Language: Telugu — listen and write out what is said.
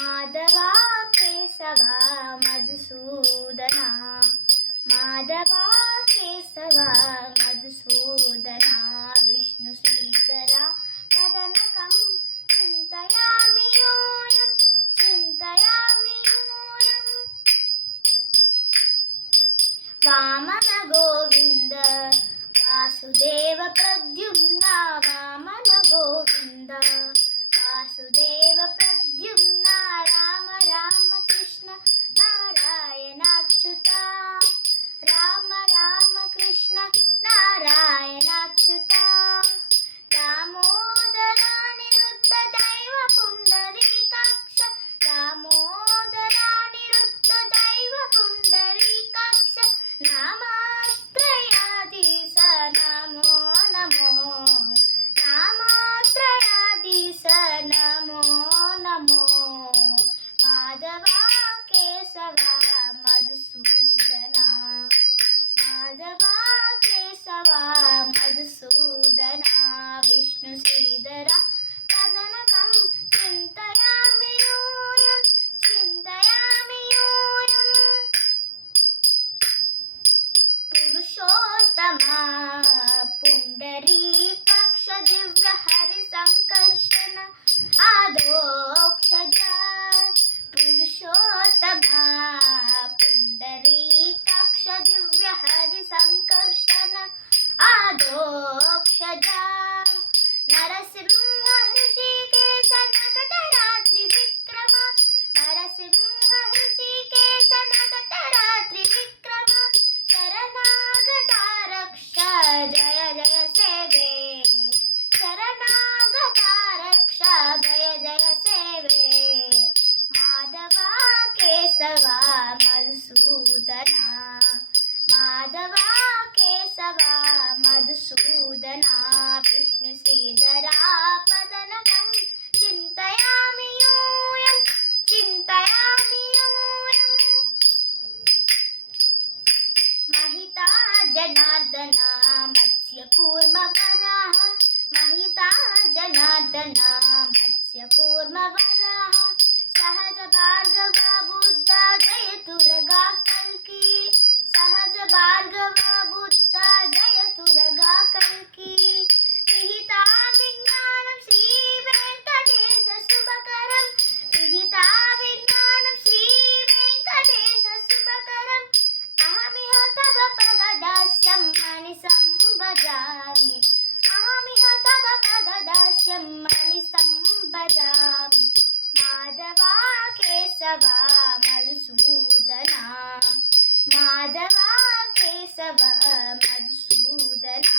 మాధవా కేశవా మధుసూదనా, మాధవా కేశవా మధుసూదనా, విష్ణు శ్రీధరా కదనకం చింతయామి యోయం, చింతయామి యోయం. వామన గోవింద వాసుదేవ ప్రద్యుమ్న, వామన గోవింద వాసుదేవ ప్రద్యుమ్న, రామ రామ కృష్ణ నారాయణాచ్యుత, రామ రామ కృష్ణ నారాయణాచ్యుత. దామోదరా నిరుద్ధ దైవ పుండరీకాక్ష, దామోదరా నిరుద్ధ దైవ పుండరీకాక్ష, నామాత్రయాధీశ నమో నమో, నామాత్రయాధీశ నమో నమో. మాధవా కేశవా మధుసూదనా, మాధవా కేశవా మధుసూదనా, విష్ణు శ్రీధరా కదనకం చింతయామి యూయం, చింతయామి యూయం. పురుషోత్తమా పుండరీకాక్ష దివ్య హరి సంకర్షణ ఆదోక్షజ, పురుషోత్తమా పుండరీకాక్ష దివ్య హరి సంకర్షణ ఆదోక్షజ. నరసింహ హృషికేశ నగతరాత్రి విక్రమ, నరసింహ హృషికేశ నగతరాత్రి విక్రమ, శరణాగత రక్ష జయ జయ సేవే, శరణాగత రక్ష జయ జయ సేవే. మాధవా కేశవా మధుసూదనా, మాధవా కేశవా మధుసూదనా, విష్ణు శ్రీధరా పదనకం చింతయామి యూయం, చింతయామి యూయం. महिता जनार्दना मत्स्य कूर्म वराह, महिता जनार्दना मत्स्य कूर्म वराह, सहज भार्गव बुद्ध जय तुरगा कल्की, सहज भार्गव बुद्ध जय तुरगा कल्की. विहिता विज्ञानं श्री वेंकटेश शुभकरं, विहिता विज्ञानं श्री वेंकटेश शुभकरं, अहमिह तव पददास्यं मनिसं भजामि, अहमिह तव पददास्यं मनिसं भजामि. माधवा केशवा मधुसूदना, माधवा केशव मधुसूदना.